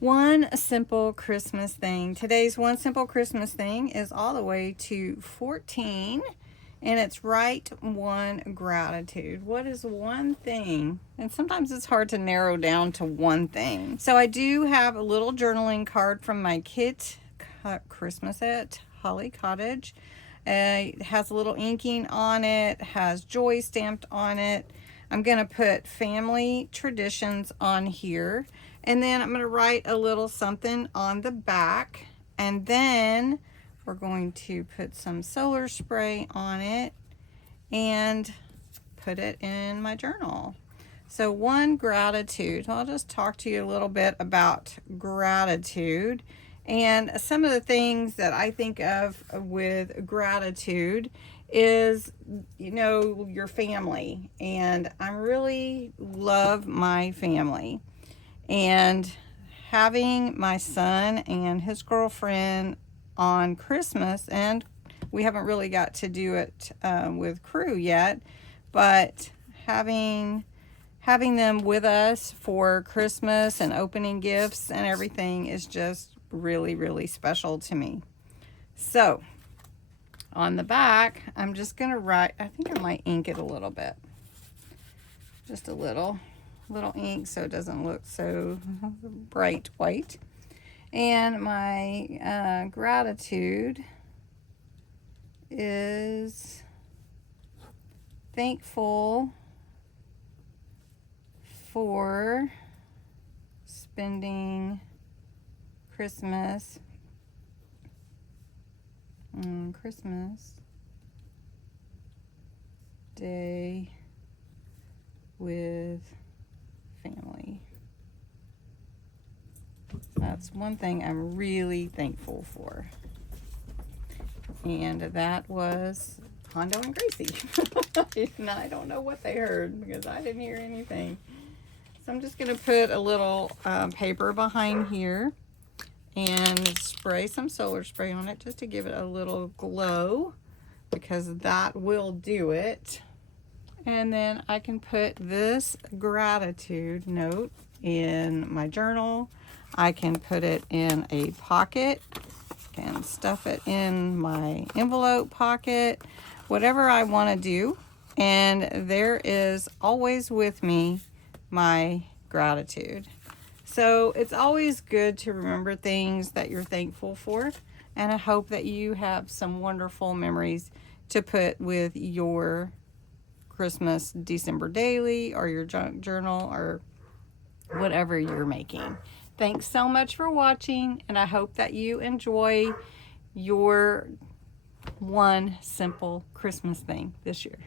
One simple Christmas thing. Today's one simple Christmas thing is all the way to 14, and it's write one gratitude. What is one thing? And sometimes it's hard to narrow down to one thing. So I do have a little journaling card from my kit, Christmas at Holly Cottage. It has a little inking on it, has joy stamped on it. I'm going to put family traditions on here. And then I'm going to write a little something on the back. And then we're going to put some solar spray on it and put it in my journal. So one gratitude. I'll just talk to you a little bit about gratitude. And some of the things that I think of with gratitude is, you know, your family. And I really love my family. And having my son and his girlfriend on Christmas, and we haven't really got to do it with crew yet, but having them with us for Christmas and opening gifts and everything is just really, really special to me. So on the back, I'm just going to write, I think I might ink it a little bit, just a little ink so it doesn't look so bright white. And my gratitude is thankful for spending Christmas Day with family. That's one thing I'm really thankful for. And that was Hondo and Gracie. And I don't know what they heard because I didn't hear anything. So I'm just going to put a little paper behind here and spray some solar spray on it just to give it a little glow, because that will do it. And then I can put this gratitude note in my journal. I can put it in a pocket, can stuff it in my envelope pocket, whatever I want to do. And there is always with me my gratitude. So it's always good to remember things that you're thankful for. And I hope that you have some wonderful memories to put with your Christmas December daily or your junk journal or whatever you're making. Thanks so much for watching, and I hope that you enjoy your one simple Christmas thing this year.